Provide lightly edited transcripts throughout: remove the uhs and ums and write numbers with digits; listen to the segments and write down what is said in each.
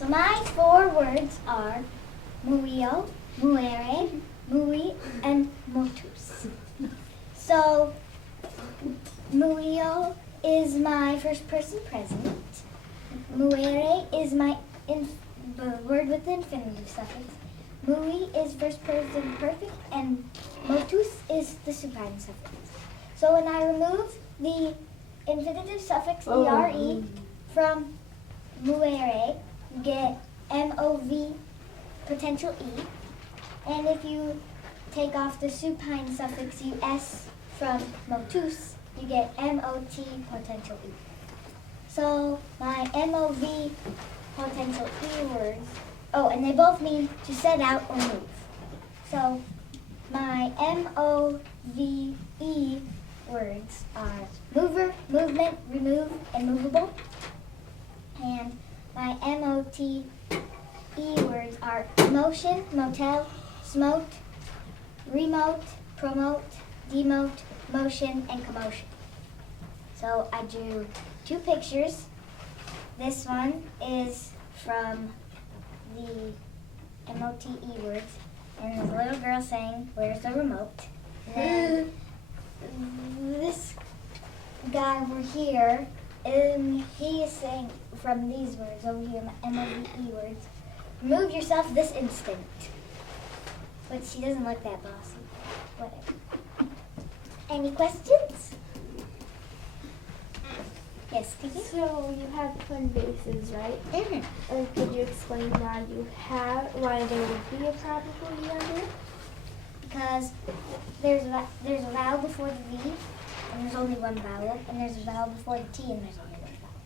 So my 4 words are Moveo, Movere, Movi, and Motus. So Moveo is my first person present. Movere is my the word with the infinitive suffix. Movi is first person perfect, and Motus is the supine suffix. So when I remove the infinitive suffix ere from Movere, you get MOV potential E. And if you take off the supine suffix US from Motus, you get MOT potential E. So my MOV potential E words, and they both mean to set out or move. So my MOVE words are mover, movement, remove, and movable. And my MOTE words are motion, motel, smote, remote, promote, demote, motion, and commotion. So I drew 2 pictures. This one is from the MOTE words, and there's a little girl saying, "Where's the remote?" And then this guy over here, he is saying from these words over here, MOVE words, "Remove yourself this instant." But she doesn't look that bossy. Whatever. Any questions? Yes, Tiki? So you have twin bases, right? Mm-hmm. And could you explain why there would be a probability under? Because there's a vowel before the V, and there's only one vowel, and there's a vowel before the T, and there's only one vowel.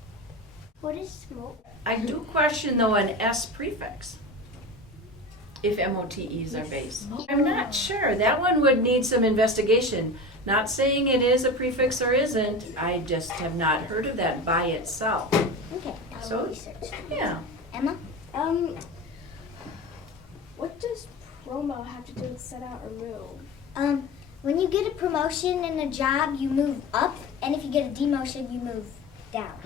What is smoke? I do question though an S prefix, if MOTEs are base. I'm not sure. That one would need some investigation. Not saying it is a prefix or isn't, I just have not heard of that by itself. Okay, I'll So, research. Yeah. Emma? What does promo have to do with set out or move? When you get a promotion in a job, you move up, and if you get a demotion, you move down.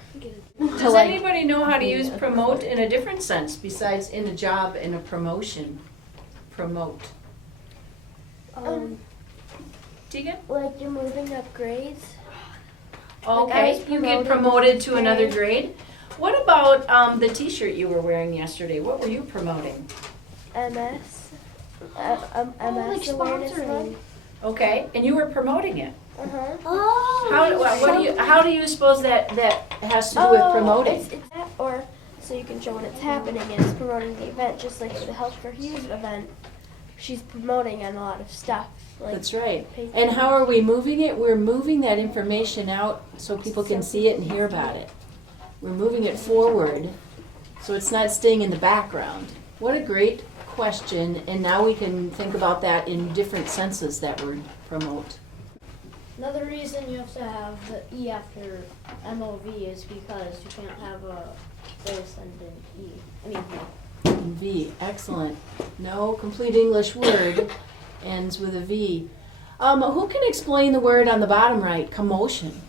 Does anybody know how to use promote in a different sense besides in a job and a promotion? Promote. Tegan? Like you're moving up grades. Okay, you get promoted to another grade. What about the t-shirt you were wearing yesterday? What were you promoting? MS. MS like awareness sponsoring. month. Okay, and you were promoting it. Oh! How do you suppose that has to do with promoting? It's that, or so you can show when it's happening and it's promoting the event, just like the Health for Hughes event. She's promoting on a lot of stuff. Like That's right. And how are we moving it? We're moving that information out so people can see it and hear about it. We're moving it forward so it's not staying in the background. What a great question, and now we can think about that in different senses, that word promote. Another reason you have to have the E after MOV is because you can't have a descendant E. I mean, V, excellent. No complete English word ends with a V. Who can explain the word on the bottom right, commotion?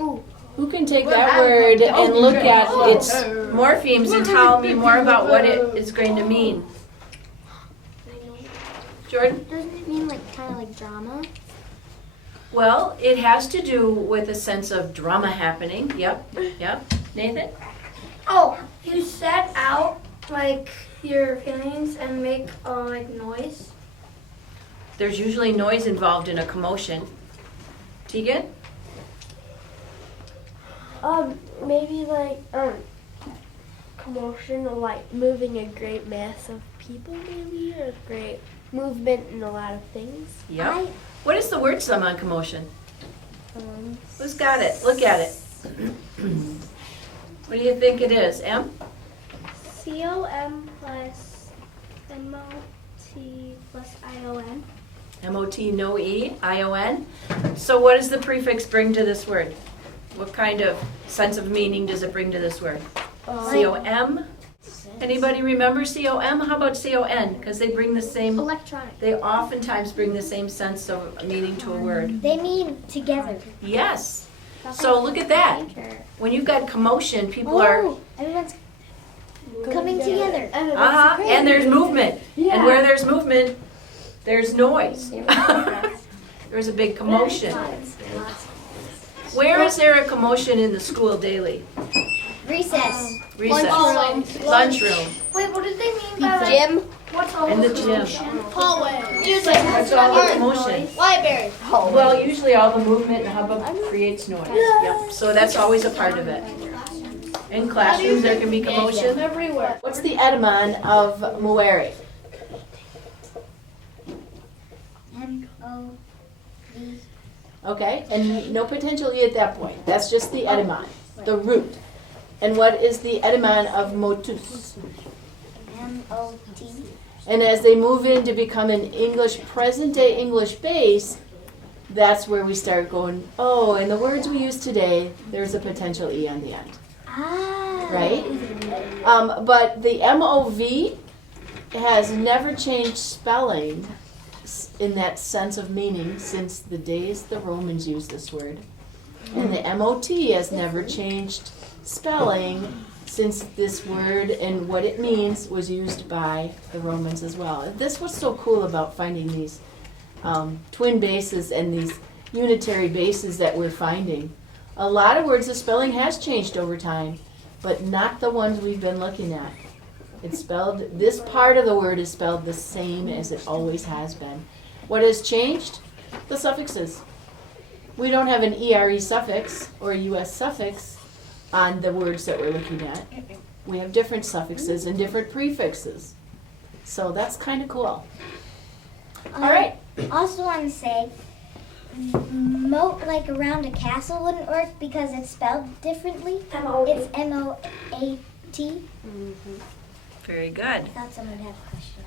Ooh. Who can take that word and look at its morphemes and tell me more about what it is going to mean? Jordan? Doesn't it mean kind of like drama? Well, it has to do with a sense of drama happening. Yep. Nathan? Oh, you set out your feelings and make noise. There's usually noise involved in a commotion. Tegan? Maybe commotion, or moving a great mass of people, maybe, or great movement in a lot of things. Yep. What is the word sum on commotion? Who's got it? Look at it. What do you think it is? M? COM plus MOT plus ION. M-O-T, no E, I-O-N. So what does the prefix bring to this word? What kind of sense of meaning does it bring to this word? C-O-M? Anybody remember C-O-M? How about C-O-N? Because they bring the same, Electronic. they oftentimes bring the same sense of meaning to a word. They mean together. Yes. So look at that. When you've got commotion, people are Everyone's Coming together. And there's movement. And where there's movement, there's noise. There's a big commotion. Where is there a commotion in the school daily? Recess. Recess. Lunchroom. Wait, what did they mean by Gym. what's all In the this gym. commotion? Hallway. Music. That's all the commotion. Library. Well, usually all the movement and hubbub creates noise. Yep. So that's always a part of it. In classrooms, there can be commotion. Everywhere. What's the etymon of Movere? M-O-V. Okay, and no potential E at that point. That's just the etymon, the root. And what is the etymon of motus? M-O-T. And as they move in to become an English, present-day English base, that's where we start going, oh, in the words we use today, there's a potential E on the end, Ah. right? But the MOV has never changed spelling in that sense of meaning since the days the Romans used this word. And the MOT has never changed spelling since this word and what it means was used by the Romans as well. This was so cool about finding these twin bases and these unitary bases that we're finding. A lot of words, the spelling has changed over time, but not the ones we've been looking at. It's spelled, this part of the word is spelled the same as it always has been. What has changed? The suffixes. We don't have an ERE suffix or a US suffix on the words that we're looking at. We have different suffixes and different prefixes. So that's kind of cool. All right. Also want to say, moat like around a castle wouldn't work because it's spelled differently. M-O-A. It's M-O-A-T. Very good. I thought someone would have a question.